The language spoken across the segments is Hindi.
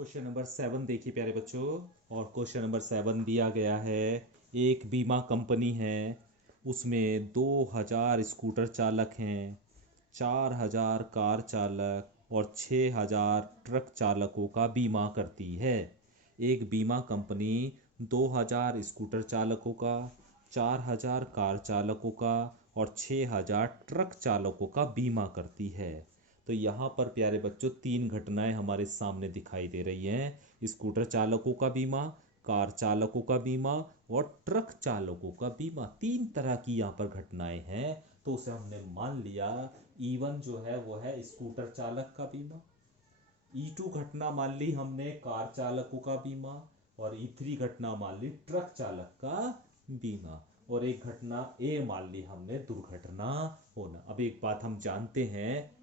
क्वेश्चन नंबर 7 देखिए प्यारे बच्चों। और क्वेश्चन नंबर 7 दिया गया है। एक बीमा कंपनी है, उसमें 2000 स्कूटर चालक हैं, 4000 कार चालक और 6000 ट्रक चालकों का बीमा करती है। एक बीमा कंपनी 2000 स्कूटर चालकों का, 4000 कार चालकों का और 6000 ट्रक चालकों का बीमा करती है। तो यहाँ पर प्यारे बच्चों तीन घटनाएं हमारे सामने दिखाई दे रही हैं। स्कूटर चालकों का बीमा, कार चालकों का बीमा और ट्रक चालकों का बीमा। तीन तरह की यहाँ पर घटनाएं हैं। तो उसे हमने मान लिया E1 जो है वो है स्कूटर चालक का बीमा, E2 घटना मान ली हमने कार चालकों का बीमा और E3 घटना मान ली ट्रक चालक का बीमा। और एक घटना ए मान ली हमने दुर्घटना होना। अब एक बात हम जानते हैं,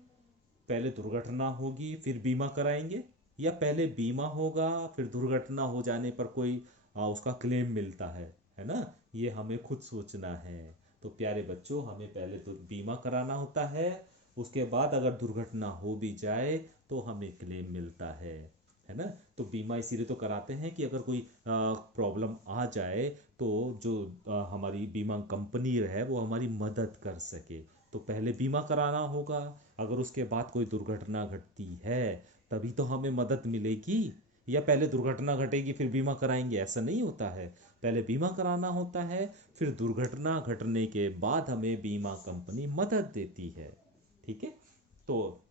पहले दुर्घटना होगी फिर बीमा कराएंगे, या पहले बीमा होगा फिर दुर्घटना हो जाने पर कोई उसका क्लेम मिलता है ना। ये हमें खुद सोचना है। तो प्यारे बच्चों हमें पहले तो बीमा कराना होता है, उसके बाद अगर दुर्घटना हो भी जाए तो हमें क्लेम मिलता है ना। तो बीमा इसीलिए तो कराते हैं कि अगर कोई प्रॉब्लम आ जाए तो जो हमारी बीमा कंपनी है वो हमारी मदद कर सके। तो पहले बीमा कराना होगा, अगर उसके बाद कोई दुर्घटना घटती है तभी तो हमें मदद मिलेगी। या पहले दुर्घटना घटेगी फिर बीमा कराएंगे, ऐसा नहीं होता है। पहले बीमा कराना होता है, फिर दुर्घटना घटने के बाद हमें बीमा कंपनी मदद देती है। ठीक है। तो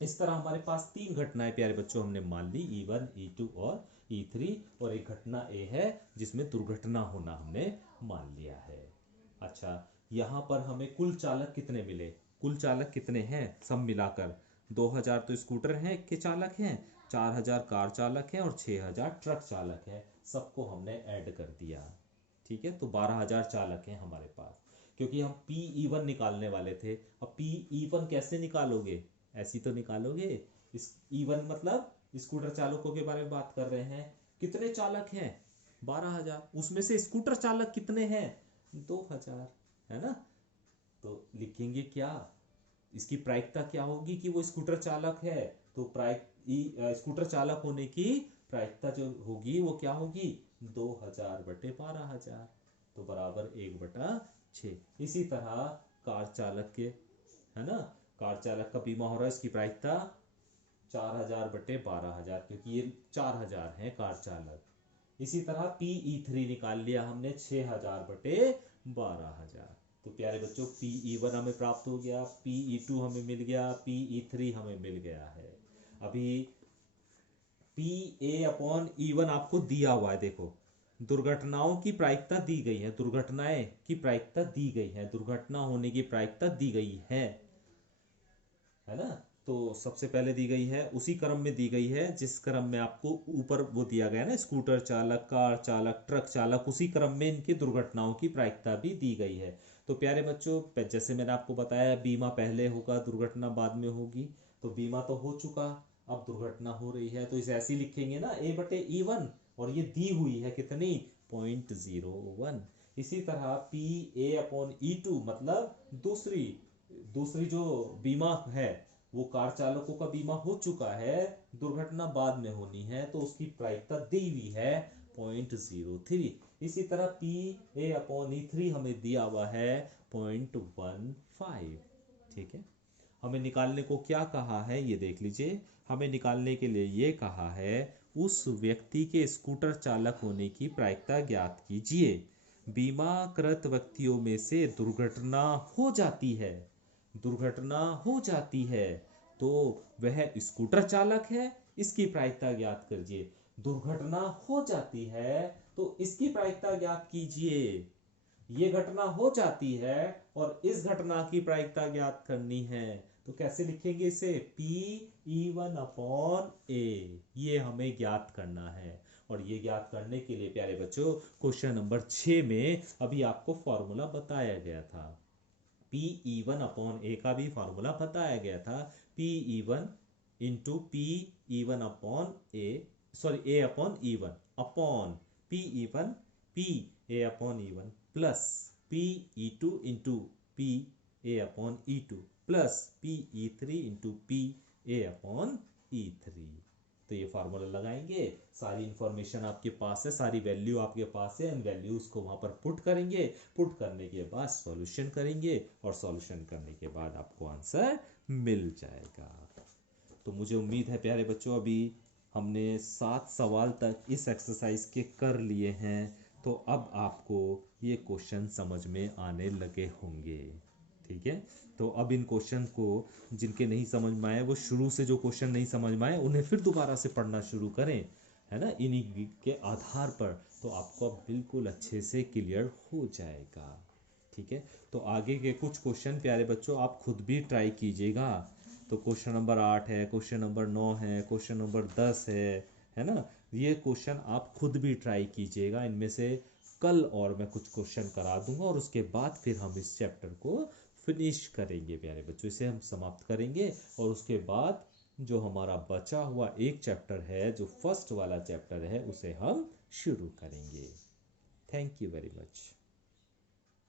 इस तरह हमारे पास तीन घटनाएं प्यारे बच्चों हमने मान ली, E1 E2 और E3। और एक घटना ए है जिसमें दुर्घटना होना हमने मान लिया है। अच्छा, यहाँ पर हमें कुल चालक कितने मिले? कुल चालक कितने हैं सब मिलाकर? 2000 तो स्कूटर हैं के चालक हैं, 4000 कार चालक हैं और 6000 ट्रक चालक हैं। सबको हमने ऐड कर दिया। ठीक है, तो 12000 चालक हैं हमारे पास। क्योंकि हम PE1 निकालने वाले थे। अब PE1 कैसे निकालोगे? ऐसी तो निकालोगे। इस E1 मतलब स्कूटर चालकों के बारे में बात कर रहे हैं। कितने चालक हैं? 12000। उसमें से स्कूटर चालक कितने हैं? 2000, है ना। तो लिखेंगे क्या? इसकी प्रायिकता क्या होगी कि वो स्कूटर चालक है। तो स्कूटर चालक होने की प्रायिकता जो होगी वो क्या होगी? 2000 बटे 12000, तो बराबर 1/6। इसी तरह कार चालक के, है ना, कार चालक का बीमा हो रहा है, इसकी प्रायिकता 4000 बटे 12000, क्योंकि ये 4000 है कार चालक। इसी तरह PE3 निकाल लिया हमने 6000 बटे 12000। तो प्यारे बच्चों PE1 हमें प्राप्त हो गया, PE2 हमें मिल गया, PE3 हमें मिल गया है। अभी PA/E1 आपको दिया हुआ है। देखो, दुर्घटनाओं की प्रायिकता दी गई है, दुर्घटनाएं की प्रायिकता दी गई है, दुर्घटना होने की प्रायिकता दी गई है ना। तो सबसे पहले दी गई है उसी क्रम में दी गई है जिस क्रम में आपको ऊपर वो दिया गया ना, स्कूटर चालक, कार चालक, ट्रक चालक, उसी क्रम में इनकी दुर्घटनाओं की प्रायिकता भी दी गई है। तो प्यारे बच्चों जैसे मैंने आपको बताया, बीमा पहले होगा दुर्घटना बाद में होगी। तो बीमा तो हो चुका, अब दुर्घटना हो रही है, तो इसे ऐसे ही लिखेंगे ना, A/E1। और ये दी हुई है कितनी? 0.01। इसी तरह PA/E2 मतलब दूसरी दूसरी जो बीमा है, वो कार चालकों का बीमा हो चुका है, दुर्घटना बाद में होनी है, तो उसकी प्रायिकता दी हुई है 0.03। इसी तरह PA/E3 हमें दिया हुआ है 0.15। ठीक है। हमें निकालने को क्या कहा है ये देख लीजिए। हमें निकालने के लिए ये कहा है, उस व्यक्ति के स्कूटर चालक होने की प्रायिकता ज्ञात कीजिए। बीमाकृत व्यक्तियों में से दुर्घटना हो जाती है, दुर्घटना हो जाती है तो वह स्कूटर चालक है, इसकी प्रायिकता ज्ञात कीजिए। दुर्घटना हो जाती है तो इसकी प्रायिकता ज्ञात कीजिए। ये घटना हो जाती है और इस घटना की प्रायिकता ज्ञात करनी है। तो कैसे लिखेंगे इसे? PE1/A, ये हमें ज्ञात करना है। और ये ज्ञात करने के लिए प्यारे बच्चों क्वेश्चन नंबर 6 में अभी आपको फॉर्मूला बताया गया था। PE1/A का भी फॉर्मूला बताया गया था। PE1 into PE1/A, sorry A/E1 upon PE1 PA/E1 plus PE2 into PA/E2 plus PE3 into PA/E3। तो ये फार्मूला लगाएंगे, सारी इंफॉर्मेशन आपके पास है, सारी वैल्यू आपके पास है, इन वैल्यूज़ को वहाँ पर पुट करेंगे, पुट करने के बाद सॉल्यूशन करेंगे और सॉल्यूशन करने के बाद आपको आंसर मिल जाएगा। तो मुझे उम्मीद है प्यारे बच्चों अभी हमने 7 सवाल तक इस एक्सरसाइज के कर लिए हैं, तो अब आपको ये क्वेश्चन समझ में आने लगे होंगे। ठीक है, तो अब इन क्वेश्चन को जिनके नहीं समझ में आए वो शुरू से जो क्वेश्चन नहीं समझ में आए उन्हें फिर दोबारा से पढ़ना शुरू करें, है ना, इन्हीं के आधार पर, तो आपको अब बिल्कुल अच्छे से क्लियर हो जाएगा। ठीक है, तो आगे के कुछ क्वेश्चन प्यारे बच्चों आप खुद भी ट्राई कीजिएगा। तो क्वेश्चन नंबर 8 है, क्वेश्चन नंबर 9 है, क्वेश्चन नंबर 10 है ना, ये क्वेश्चन आप खुद भी ट्राई कीजिएगा। इनमें से कल और मैं कुछ क्वेश्चन करा दूंगा और उसके बाद फिर हम इस चैप्टर को फिनिश करेंगे प्यारे बच्चों, इसे हम समाप्त करेंगे और उसके बाद जो हमारा बचा हुआ एक चैप्टर है, जो फर्स्ट वाला चैप्टर है, उसे हम शुरू करेंगे। Thank you very much.